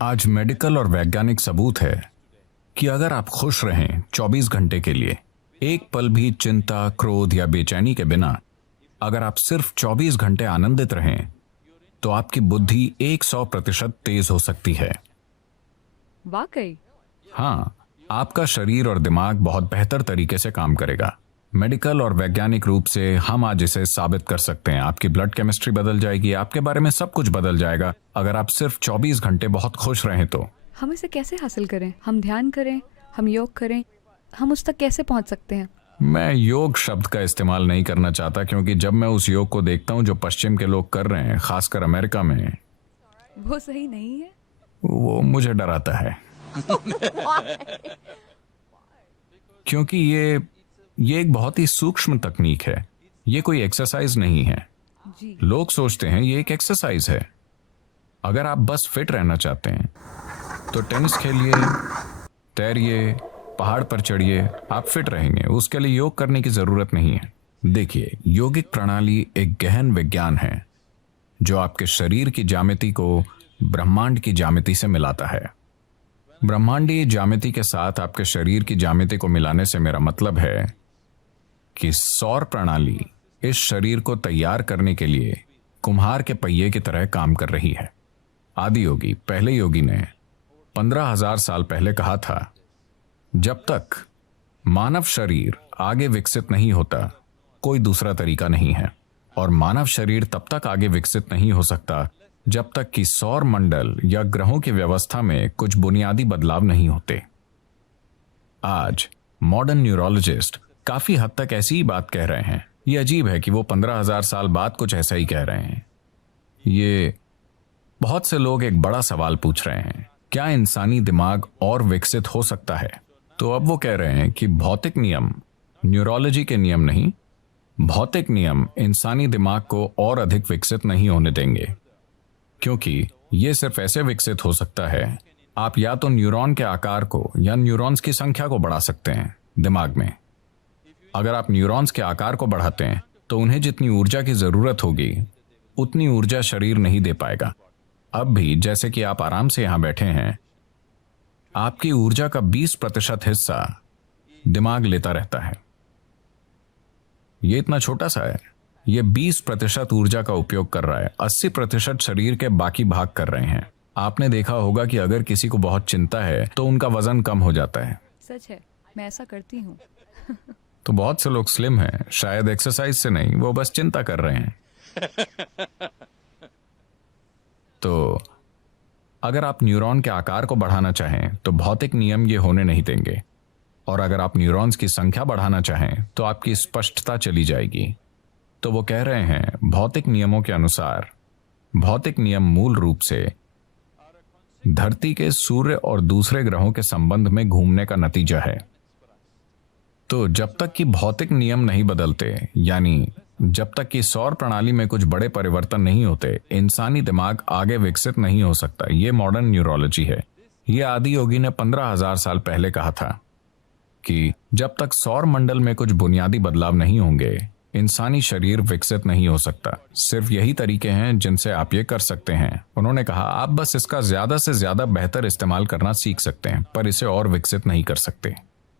आज मेडिकल और वैज्ञानिक सबूत है कि अगर आप खुश रहें 24 घंटे के लिए, एक पल भी चिंता, क्रोध या बेचैनी के बिना, अगर आप सिर्फ 24 घंटे आनंदित रहें, तो आपकी बुद्धि 100% तेज हो सकती है। वाकई? हाँ, आपका शरीर और दिमाग बहुत बेहतर तरीके से काम करेगा। मेडिकल और वैज्ञानिक रूप से हम आज इसे साबित कर सकते हैं। आपकी ब्लड केमिस्ट्री बदल जाएगी, आपके बारे में सब कुछ बदल जाएगा अगर आप सिर्फ 24 घंटे बहुत खुश रहें तो। हम इसे कैसे हासिल करें? हम ध्यान करें, हम योग करें, हम उस तक कैसे पहुंच सकते हैं? मैं योग शब्द का इस्तेमाल नहीं करना चाहता, क्योंकि जब मैं उस योग को देखता हूं जो पश्चिम के लोग कर रहे हैं, खासकर अमेरिका में, वो सही नहीं है। वो मुझे डराता है। क्योंकि ये एक बहुत ही सूक्ष्म तकनीक है। ये कोई एक्सरसाइज नहीं है। जी। लोग सोचते हैं ये एक एक्सरसाइज है। अगर आप बस फिट रहना चाहते हैं तो टेनिस खेलिए, तैरिए, पहाड़ पर चढ़िए, आप फिट रहेंगे। उसके लिए योग करने की जरूरत नहीं है। देखिए, योगिक प्रणाली एक गहन विज्ञान है जो आपके शरीर की ज्यामिति को ब्रह्मांड की ज्यामिति से मिलाता है। ब्रह्मांडीय ज्यामिति के साथ आपके शरीर की ज्यामिति को मिलाने से मेरा मतलब है कि सौर प्रणाली इस शरीर को तैयार करने के लिए कुम्हार के पहिए की तरह काम कर रही है। आदि योगी, पहले योगी ने 15,000 साल पहले कहा था, जब तक मानव शरीर आगे विकसित नहीं होता, कोई दूसरा तरीका नहीं है। और मानव शरीर तब तक आगे विकसित नहीं हो सकता जब तक कि सौर मंडल या ग्रहों की व्यवस्था में कुछ बुनियादी बदलाव नहीं होते। आज मॉडर्न न्यूरोलॉजिस्ट काफी हद तक ऐसी ही बात कह रहे हैं। ये अजीब है कि वो 15,000 साल बाद कुछ ऐसा ही कह रहे हैं। ये बहुत से लोग एक बड़ा सवाल पूछ रहे हैं, क्या इंसानी दिमाग और विकसित हो सकता है? तो अब वो कह रहे हैं कि भौतिक नियम, न्यूरोलॉजी के नियम नहीं, भौतिक नियम इंसानी दिमाग को और अधिक विकसित नहीं होने देंगे, क्योंकि ये सिर्फ ऐसे विकसित हो सकता है, आप या तो न्यूरॉन के आकार को या न्यूरॉन्स की संख्या को बढ़ा सकते हैं दिमाग में। अगर आप न्यूरॉन्स के आकार को बढ़ाते हैं तो उन्हें जितनी ऊर्जा की जरूरत होगी उतनी ऊर्जा शरीर नहीं दे पाएगा। अब भी जैसे कि आप आराम से यहां बैठे हैं, आपकी ऊर्जा का 20% हिस्सा दिमाग लेता रहता है। ये इतना छोटा सा है, ये 20% ऊर्जा का उपयोग कर रहा है, 80% शरीर के बाकी भाग कर रहे हैं। आपने देखा होगा कि अगर किसी को बहुत चिंता है तो उनका वजन कम हो जाता है। सच है, मैं ऐसा करती हूँ। तो बहुत से लोग स्लिम हैं, शायद एक्सरसाइज से नहीं, वो बस चिंता कर रहे हैं। तो अगर आप न्यूरॉन के आकार को बढ़ाना चाहें तो भौतिक नियम ये होने नहीं देंगे, और अगर आप न्यूरॉन्स की संख्या बढ़ाना चाहें तो आपकी स्पष्टता चली जाएगी। तो वो कह रहे हैं, भौतिक नियमों के अनुसार भौतिक नियम मूल रूप से धरती के सूर्य और दूसरे ग्रहों के संबंध में घूमने का नतीजा है। तो जब तक कि भौतिक नियम नहीं बदलते, यानी जब तक कि सौर प्रणाली में कुछ बड़े परिवर्तन नहीं होते, इंसानी दिमाग आगे विकसित नहीं हो सकता। ये मॉडर्न न्यूरोलॉजी है। ये आदि योगी ने 15,000 साल पहले कहा था कि जब तक सौर मंडल में कुछ बुनियादी बदलाव नहीं होंगे, इंसानी शरीर विकसित नहीं हो सकता। सिर्फ यही तरीके हैं जिनसे आप ये कर सकते हैं। उन्होंने कहा, आप बस इसका ज्यादा से ज्यादा बेहतर इस्तेमाल करना सीख सकते हैं, पर इसे और विकसित नहीं कर सकते।